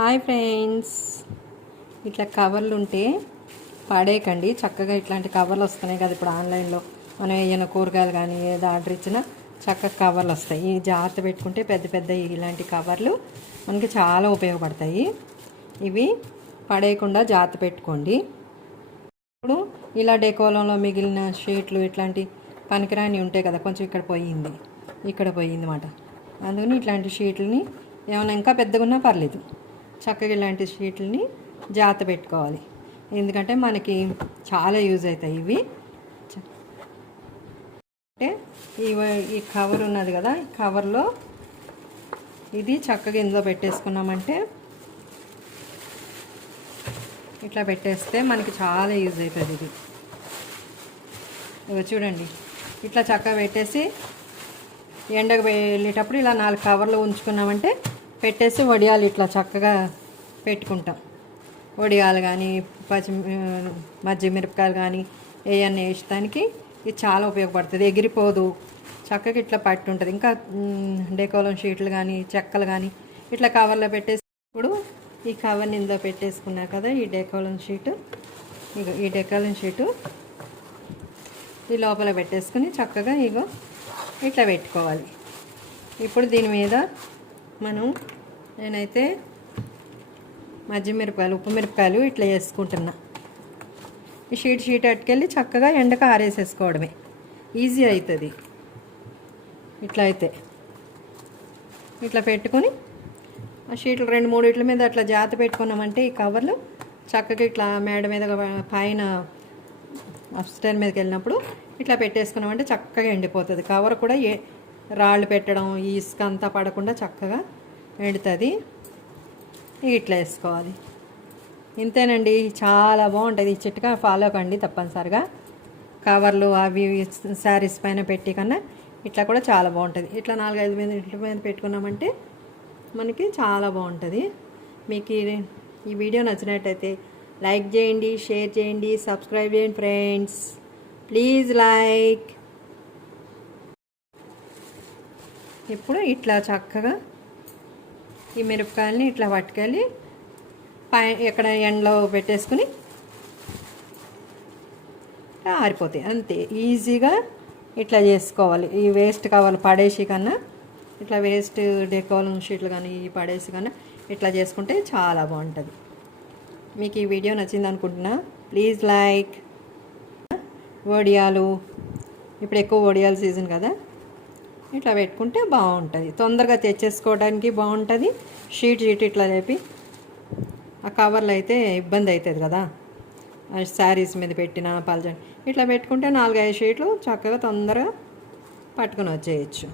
Hi friends. ఇట్లా కవర్లు ఉంటే పడేయకండి. చక్కగా ఇట్లాంటి కవర్లు వస్తున్నాయి కదా ఇప్పుడు ఆన్లైన్లో. మనం ఏదైనా కూరగాయలు కానీ ఏదో ఆర్డర్ ఇచ్చినా చక్కగా కవర్లు వస్తాయి. ఈ జాగ్రత్త పెట్టుకుంటే పెద్ద పెద్ద ఇలాంటి కవర్లు మనకి చాలా ఉపయోగపడతాయి. ఇవి పడేయకుండా జాగ్రత్త పెట్టుకోండి. ఇప్పుడు ఇలా డెకోలంలో మిగిలిన షీట్లు ఇట్లాంటి పనికిరాని ఉంటాయి కదా కొంచెం ఇక్కడ పోయింది. ఇక్కడ పోయింది అందుకని ఇట్లాంటి షీట్లని ఏమైనా ఇంకా పెద్దగా ఉన్నా పర్లేదు. చక్కగా ఇలాంటి షీట్లని జాత పెట్టుకోవాలి. ఎందుకంటే మనకి చాలా యూజ్ అవుతాయి ఇవి. చ- అంటే ఈ ఈ కవర్ ఉన్నది కదా ఈ కవర్లో ఇది చక్కగా ఇందులో పెట్టేసుకున్నామంటే ఇట్లా పెట్టేస్తే మనకి చాలా యూజ్ అవుతుంది ఇది. ఇగో చూడండి ఇట్లా చక్కగా పెట్టేసి ఎండకు వెళ్ళేటప్పుడు ఇలా నాలుగు కవర్లు ఉంచుకున్నామంటే పెట్టేసి వడియాలు ఇట్లా చక్కగా పెట్టుకుంటాం. వడియాలు కానీ పచ్చి మజ్జి మిరపకాయలు కానీ ఏవన్నీ వేసడానికి ఇది చాలా ఉపయోగపడుతుంది. ఎగిరిపోదు. చక్కగా ఇట్లా పట్టి ఉంటుంది ఇంకా డెకోలం షీట్లు కానీ చెక్కలు కానీ ఇట్లా కవర్లో పెట్టేసినప్పుడు ఈ కవర్ని ఇందులో పెట్టేసుకున్నా కదా ఈ డెకోలం షీటు. ఇగో ఈ డెకోలం షీటు ఈ లోపల పెట్టేసుకుని చక్కగా ఇగో ఇట్లా పెట్టుకోవాలి. ఇప్పుడు దీని మీద మనం నేనైతే మజ్జి మిరపకాయలు ఉప్పు మిరపకాయలు ఇట్లా వేసుకుంటున్నా. ఈ షీట్ షీట్ అట్టుకెళ్ళి చక్కగా ఎండకు ఆరేసేసుకోవడమే. ఈజీ అవుతుంది ఇట్లా అయితే. ఇట్లా పెట్టుకొని ఆ షీట్లు రెండు మూడు ఇట్ల మీద అట్లా జాత పెట్టుకున్నామంటే ఈ కవర్లు చక్కగా ఇట్లా మేడ మీద పైన అప్స్టైర్ మీదకి వెళ్ళినప్పుడు ఇట్లా పెట్టేసుకున్నామంటే చక్కగా ఎండిపోతుంది. కవర్ కూడా ఏ రాళ్ళు పెట్టడం ఈ ఇసుక అంతా పడకుండా చక్కగా ఎండుతుంది. ఇట్లా వేసుకోవాలి. ఇంతేనండి చాలా బాగుంటుంది. ఈ చిట్కా ఫాలో కండి తప్పనిసరిగా. కవర్లు అవి శారీస్ పైన పెట్టి కన్నా ఇట్లా కూడా చాలా బాగుంటుంది. ఇట్లా నాలుగైదు మీద ఇంటి మీద పెట్టుకున్నామంటే మనకి చాలా బాగుంటుంది. మీకు ఈ వీడియో నచ్చినట్టయితే లైక్ చేయండి షేర్ చేయండి సబ్స్క్రైబ్ చేయండి ఫ్రెండ్స్. Please like. ఇప్పుడు ఇట్లా చక్కగా ఈ మిరపకాయలని ఇట్లా పట్టుకెళ్ళి పై ఎక్కడ ఎండలో పెట్టేసుకుని ఆరిపోతాయి. అంతే. ఈజీగా ఇట్లా చేసుకోవాలి. ఈ వేస్ట్ కావాలి పడేసి కన్నా ఇట్లా వేస్ట్ డెకోలం షీట్లు కానీ ఈ పడేసి కన్నా ఇట్లా చేసుకుంటే చాలా బాగుంటుంది. మీకు ఈ వీడియో నచ్చింది అనుకుంటున్నా ప్లీజ్ లైక్. వడియాలు. ఇప్పుడు ఎక్కువ వడియాల సీజన్ కదా. ఇట్లా పెట్టుకుంటే బాగుంటుంది. తొందరగా తెచ్చేసుకోవడానికి బాగుంటుంది. షీట్ షీట్ ఇట్లా లేపి ఆ కవర్లు అయితే ఇబ్బంది అవుతుంది కదా. శారీస్ మీద పెట్టిన పలచని ఇట్లా పెట్టుకుంటే నాలుగైదు షీట్లు చక్కగా తొందరగా పట్టుకుని వచ్చేయచ్చు.